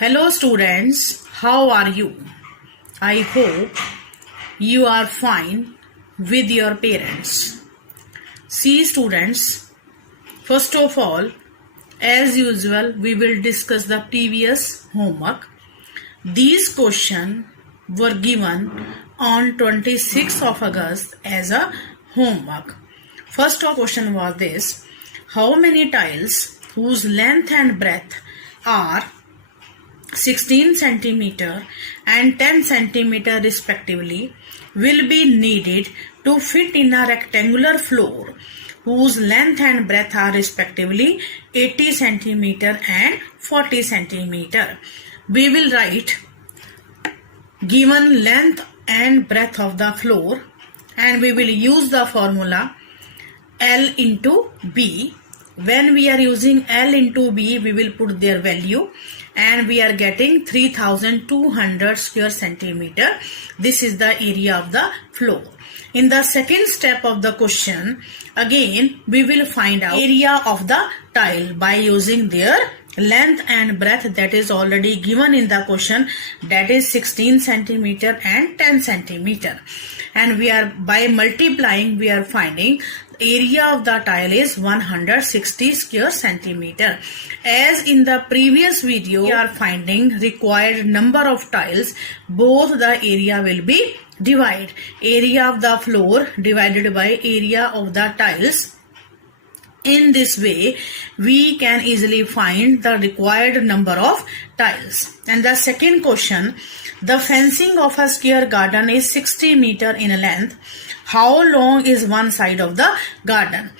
Hello students, how are you? I hope you are fine with your parents. See students, first of all, as usual, we will discuss the previous homework. These questions were given on 26th of August as a homework. First question was this: how many tiles whose length and breadth are 16 centimeter and 10 centimeter respectively will be needed to fit in a rectangular floor whose length and breadth are respectively 80 centimeter and 40 centimeter. We will write given length and breadth of the floor and we will use the formula L into B. When we are using L into B, we will put their value and we are getting 3200 square centimeter. This is the area of the floor. In the second step of the question, again we will find out area of the tile by using their length and breadth that is already given in the question, that is 16 centimeter and 10 centimeter. And we are by multiplying we are finding area of the tile is 160 square centimeter. As in the previous video we are finding required number of tiles, both the area will be divided. Area of the floor divided by area of the tiles. In this way we can easily find the required number of tiles. And the second question, the fencing of a square garden is 60 meter in length. How long is one side of the garden?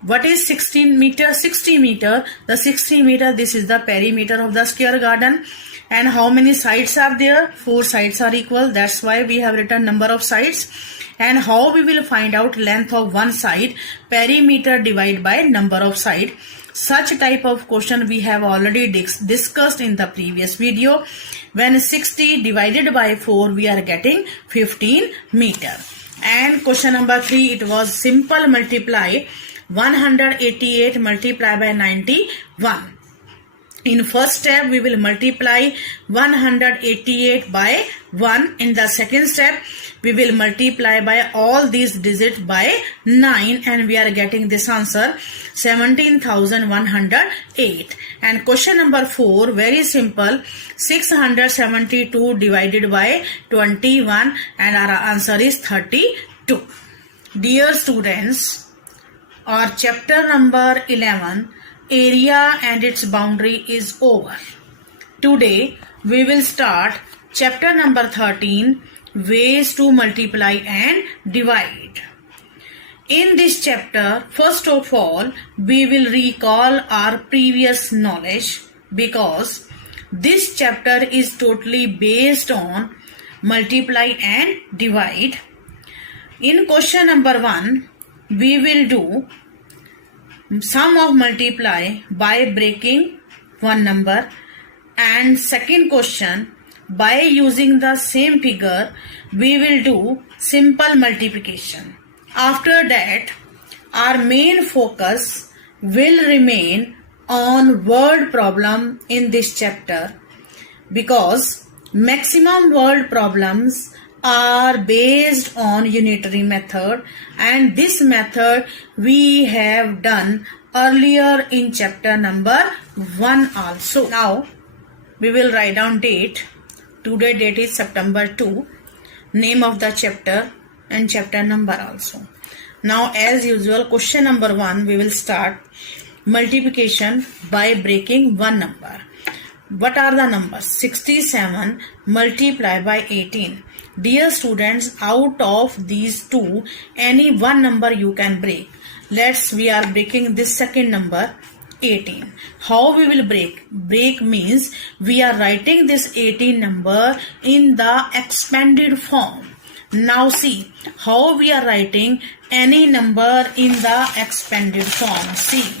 What is 16 meter? 60 meter. The 60 meter, this is the perimeter of the square garden. And how many sides are there? 4 sides are equal. That's why we have written number of sides. And how we will find out length of one side? Perimeter divided by number of side. Such type of question we have already discussed in the previous video. When 60 divided by 4, we are getting 15 meter. And question number 3, it was simple multiply. 188 multiply by 91. In first step we will multiply 188 by 1. In the second step we will multiply by all these digits by 9 and we are getting this answer 17,108. And question number 4, very simple, 672 divided by 21 and our answer is 32. Dear students, our chapter number 11, area and its boundary, is over. Today we will start chapter number 13, ways to multiply and divide. In this chapter, first of all, we will recall our previous knowledge because this chapter is totally based on multiply and divide. In question number 1, we will do sum of multiply by breaking one number, and second question, by using the same figure we will do simple multiplication. After that our main focus will remain on word problem in this chapter because maximum word problems are based on unitary method, and this method we have done earlier in chapter number 1 also. Now we will write down date. Today date is September 2, name of the chapter and chapter number also. Now as usual, question number 1 we will start multiplication by breaking one number. What are the numbers? 67 multiply by 18. Dear students, out of these two, any one number you can break. We are breaking this second number, 18. How we will break? Break means we are writing this 18 number in the expanded form. Now see how we are writing any number in the expanded form. See,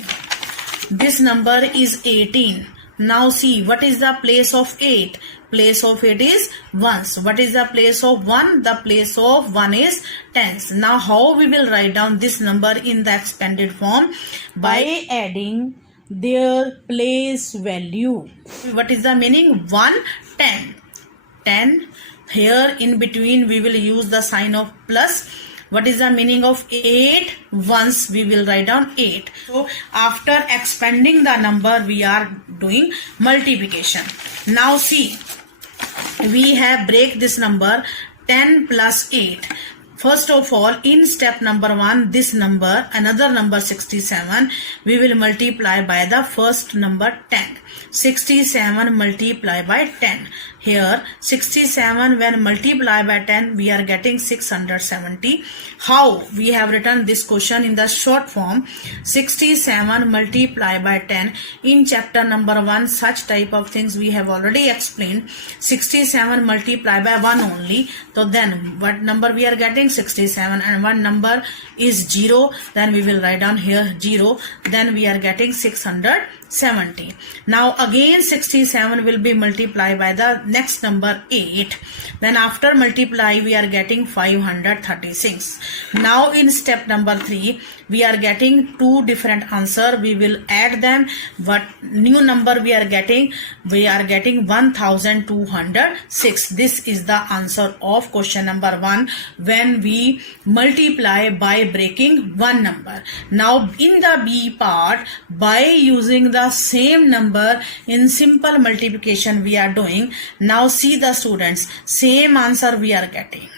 this number is 18. Now see, what is the place of 8? Place of 8 is ones. What is the place of 1? The place of 1 is tens. Now how we will write down this number in the expanded form? By adding their place value. What is the meaning? 1, 10. 10. Here in between we will use the sign of plus. What is the meaning of 8? Once we will write down 8. So after expanding the number, we are doing multiplication. Now see, we have break this number 10 plus 8. First of all, in step number 1, this number, another number 67, we will multiply by the first number 10. 67 multiply by 10. Here 67 when multiplied by 10, we are getting 670. How? We have written this question in the short form. 67 multiply by 10. In chapter number 1, such type of things we have already explained. 67 multiply by 1 only. So then what number we are getting? 67, and one number is 0. Then we will write down here 0. Then we are getting 670. Now again 67 will be multiplied by the next number 8. Then after multiply we are getting 536. Now in step number 3 we are getting two different answer. We will add them. What new number we are getting? We are getting 1206. This is the answer of question number 1 when we multiply by breaking one number. Now in the B part, by using the same number in simple multiplication we are doing. Now see the students, same answer we are getting.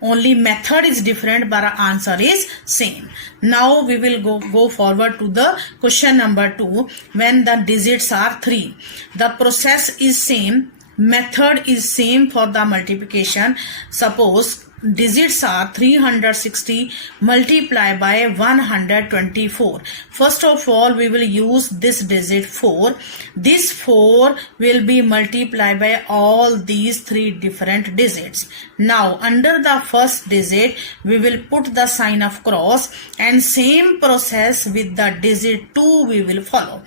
Only method is different but answer is same. Now we will go forward to the question number 2 when the digits are 3. The process is same, method is same for the multiplication. Suppose digits are 360 multiplied by 124. First of all, we will use this digit 4. This 4 will be multiplied by all these three different digits. Now under the first digit we will put the sign of cross, and same process with the digit 2 we will follow.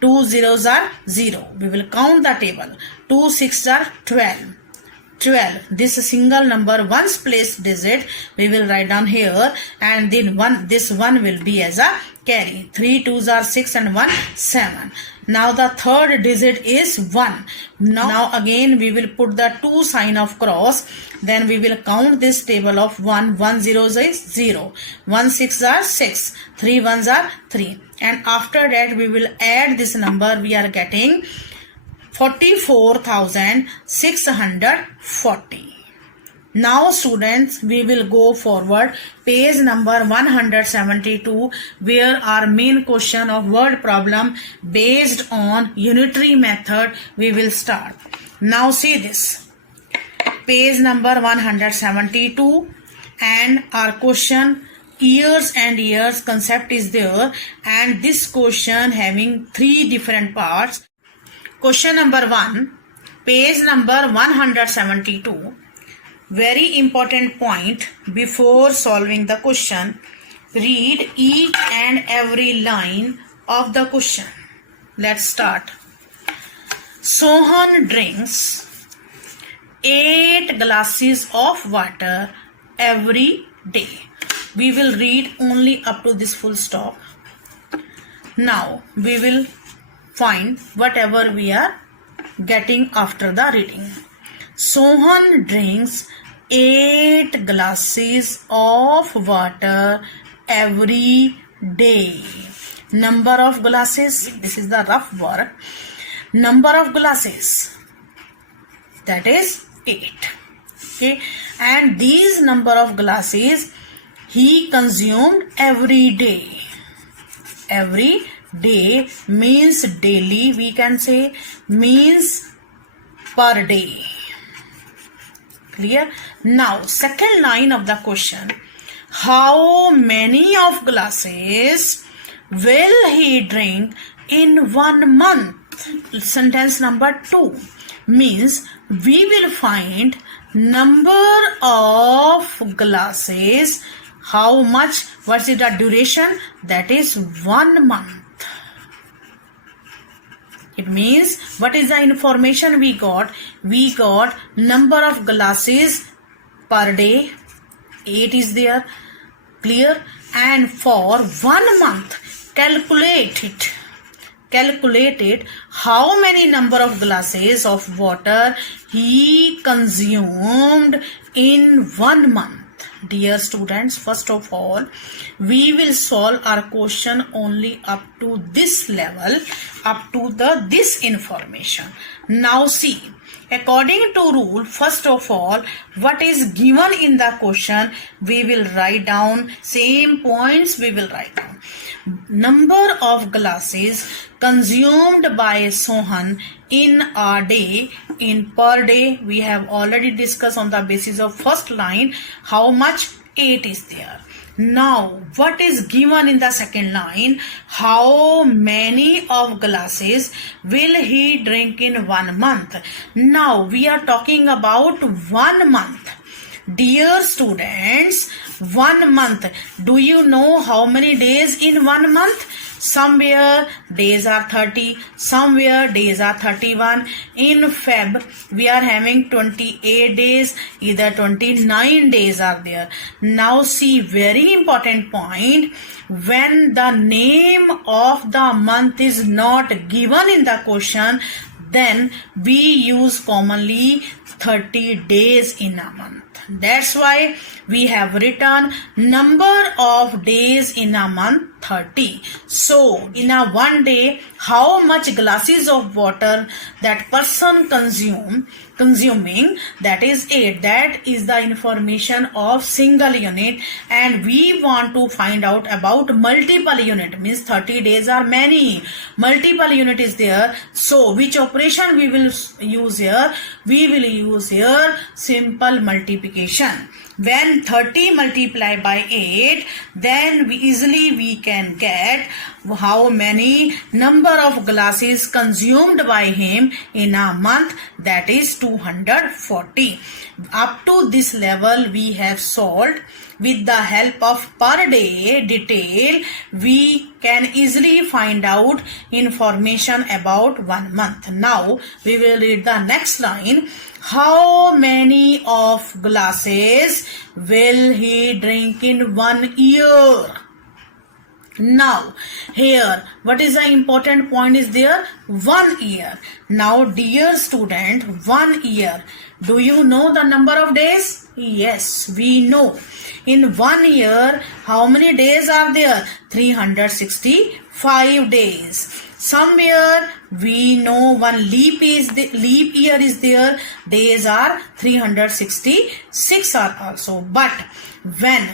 2 zeros are 0. We will count the table. 2 6 are 12. 12. This single number ones place digit we will write down here, and then this one will be as a carry. 3 2s are 6 and 1 7. Now the third digit is 1. Now again we will put the 2 sign of cross. Then we will count this table of 1. 1 0 is 0. 1 6 are 6. 3 1s are 3. And after that we will add this number. We are getting 44,640. Now students, we will go forward page number 172 where our main question of word problem based on unitary method we will start. Now see this, page number 172, and our question years and years concept is there, and this question having three different parts. Question number 1, page number 172. Very important point before solving the question. Read each and every line of the question. Let's start. Sohan drinks 8 glasses of water every day. We will read only up to this full stop. Now we will find whatever we are getting after the reading. Sohan drinks 8 glasses of water every day. Number of glasses, this is the rough word. Number of glasses, that is 8. Okay, and these number of glasses he consumed every day. Every day means daily, we can say, means per day. Clear? Now second line of the question, how many of glasses will he drink in 1 month? Sentence number 2 means we will find number of glasses, how much, what is the duration, that is 1 month. It means what is the information we got? We got number of glasses per day, 8 is there, clear, and for 1 month calculate it. calculated how many number of glasses of water he consumed in 1 month. Dear students, first of all, we will solve our question only up to this level, up to this information. Now see, according to rule, first of all, what is given in the question, we will write down, same points we will write down. Number of glasses consumed by Sohan in a day, in per day, we have already discussed on the basis of first line how much 8 is there. Now what is given in the second line, how many of glasses will he drink in 1 month. Now we are talking about 1 month. Dear students, 1 month, do you know how many days in 1 month? Somewhere days are 30, somewhere days are 31. In Feb, we are having 28 days, either 29 days are there. Now see, very important point, when the name of the month is not given in the question, then we use commonly 30 days in a month. That's why we have written number of days in a month 30. So in a 1 day, how much glasses of water that person consuming, that is 8. That is the information of single unit, and we want to find out about multiple unit, means 30 days are many, multiple unit is there. So which operation we will use here? We will use here simple multiplication. When 30 multiplied by 8, then we can get how many number of glasses consumed by him in a month, that is 240. Up to this level we have solved. With the help of per day detail, we can easily find out information about 1 month. Now we will read the next line. How many of glasses will he drink in 1 year? Now here what is the important point is there? 1 year. Now dear student, 1 year, do you know the number of days? Yes, we know. In 1 year, how many days are there? 365 days. Somewhere we know one leap year is there. Days are 366 are also. But when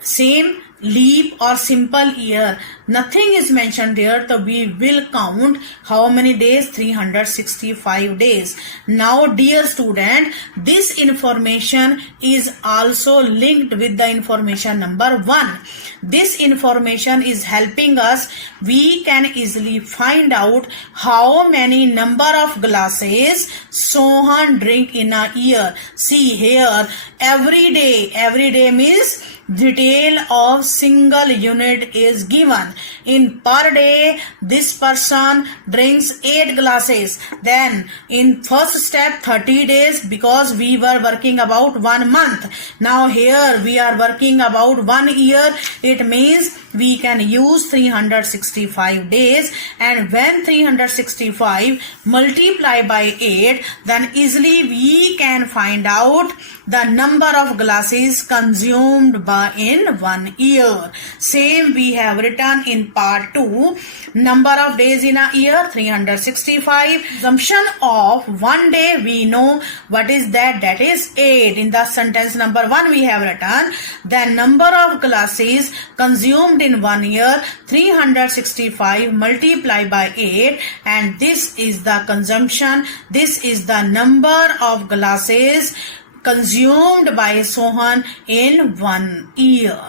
same leap or simple year, nothing is mentioned there, so we will count how many days? 365 days. Now dear student, this information is also linked with the information number 1. This information is helping us. We can easily find out how many number of glasses Sohan drink in a year. See here, every day means detail of single unit is given. In per day, this person drinks 8 glasses. Then in first step 30 days, because we were working about 1 month. Now here we are working about 1 year. It means we can use 365 days, and when 365 multiply by 8, then easily we can find out the number of glasses consumed by in 1 year. Same we have written in part 2. Number of days in a year, 365. Assumption of 1 day, we know what is that? That is 8. In the sentence number 1 we have written the number of glasses consumed in 1 year, 365 multiplied by 8, and this is the consumption. This is the number of glasses consumed by Sohan in 1 year.